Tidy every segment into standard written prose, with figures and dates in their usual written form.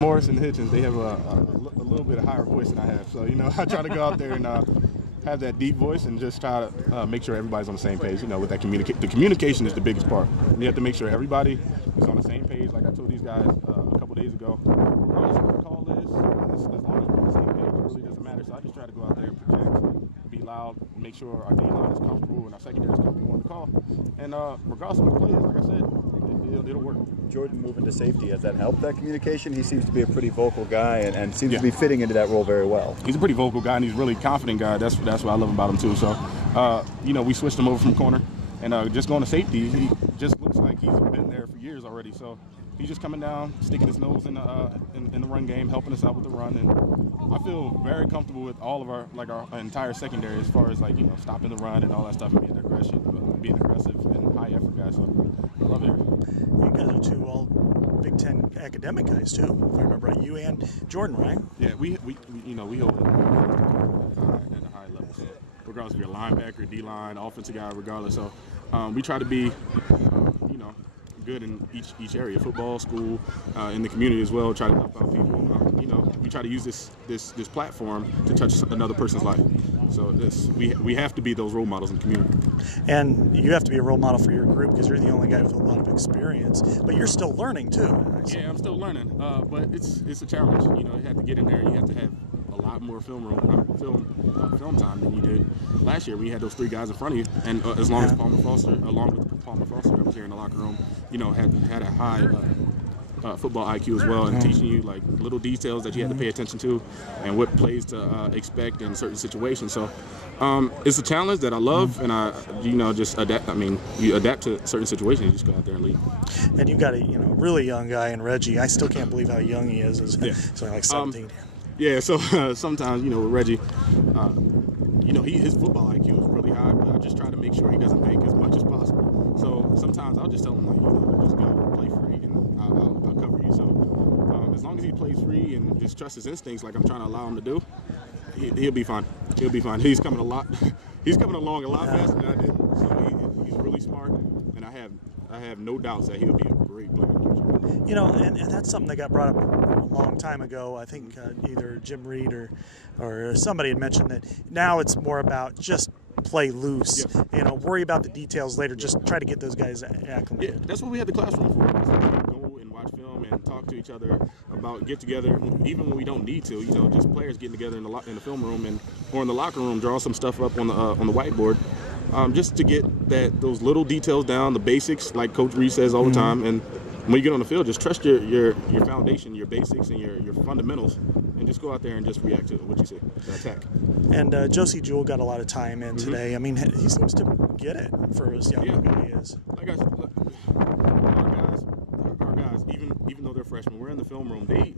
Morris and Hitchens, they have a little bit of higher voice than I have. So, I try to go out there and have that deep voice and just try to make sure everybody's on the same page, with that the communication is the biggest part. And you have to make sure everybody is on the same page. Like I told these guys a couple days ago, regardless of what the call is, as long as we're on the same page, it really doesn't matter. So I just try to go out there and project, be loud, make sure our D-line is comfortable and our secondary is comfortable on the call. And regardless of what the play is, like I said, it'll work. Jordan moving to safety, has that helped that communication? He seems to be a pretty vocal guy and seems to be fitting into that role very well. He's a pretty vocal guy and he's a really confident guy. That's what I love about him too. So, we switched him over from corner and just going to safety. He just looks like he's been there for years already. So he's just coming down, sticking his nose in the run game, helping us out with the run. And I feel very comfortable with all of our entire secondary as far as stopping the run and all that stuff and being aggressive and high effort guys. So I love it. You guys are two all Big Ten academic guys too, if I remember right. You and Jordan, right? Yeah, we hold it at a high level. So regardless if you're a linebacker, D-line, offensive guy, regardless. So we try to be, good in each area, football, school, in the community as well. Try to help out people. We try to use this platform to touch another person's life. So we have to be those role models in the community. And you have to be a role model for your group because you're the only guy with a lot of experience. But you're still learning too. Yeah, I'm still learning. But it's a challenge. You have to get in there. You have to have a lot more film time than you did last year. We had those three guys in front of you, and along with Palmer Foster, that was here in the locker room, had a high football IQ as well, and teaching you little details that you had to pay attention to, and what plays to expect in certain situations. So it's a challenge that I love, and I just adapt. I mean, you adapt to certain situations. You just go out there and lead. And you've got a really young guy in Reggie. I still can't believe how young he is. He's only like 17. Yeah, so sometimes, with Reggie, his football IQ is really high, but I just try to make sure he doesn't make as much as possible. So sometimes I'll just tell him, just go play free and I'll cover you. So as long as he plays free and just trusts his instincts like I'm trying to allow him to do, he'll be fine. He'll be fine. He's coming along a lot faster than I did. So he's really smart, and I have no doubts that he'll be a great player in the future. And that's something that got brought up a long time ago. I think either Jim Reed or somebody had mentioned that now it's more about just play loose. Yeah. Worry about the details later. Just try to get those guys acclimated. Yeah, that's what we had the classroom for. So we can go and watch film and talk to each other about get together, even when we don't need to. Just players getting together in the film room or in the locker room, draw some stuff up on the whiteboard, just to get those little details down, the basics, like Coach Reed says all the time. And when you get on the field, just trust your foundation, your basics, and your fundamentals, and just go out there and just react to what you see, attack. And Josie Jewell got a lot of time in today. I mean, he seems to get it for as young as he is. Like I said, look, our guys, even though they're freshmen, we're in the film room. They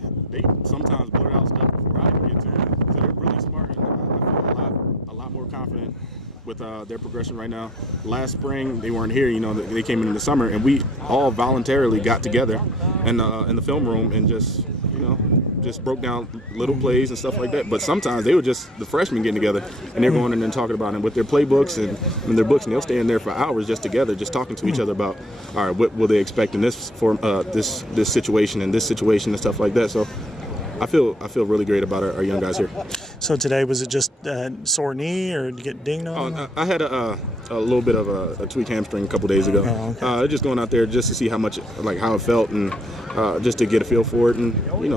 sometimes blurt out stuff before I even get to it. So they're really smart, and I feel a lot more confident with their progression right now. Last spring, they weren't here. They came in the summer, and we all voluntarily got together in the film room and just broke down little plays and stuff like that. But sometimes they were just the freshmen getting together, and they're going in and talking about it with their playbooks and their books, and they'll stay in there for hours just together, just talking to each other about, all right, what will they expect in this situation and this situation and stuff like that. So I feel really great about our young guys here. So today, was it just sore knee, or did you get dinged on? I had a little bit of a tweaked hamstring a couple days ago. Okay. Just going out there just to see how it felt, and just to get a feel for it, and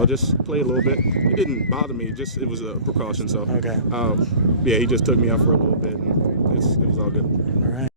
just play a little bit. It didn't bother me; it was a precaution. So okay. He just took me out for a little bit, and it was all good. All right.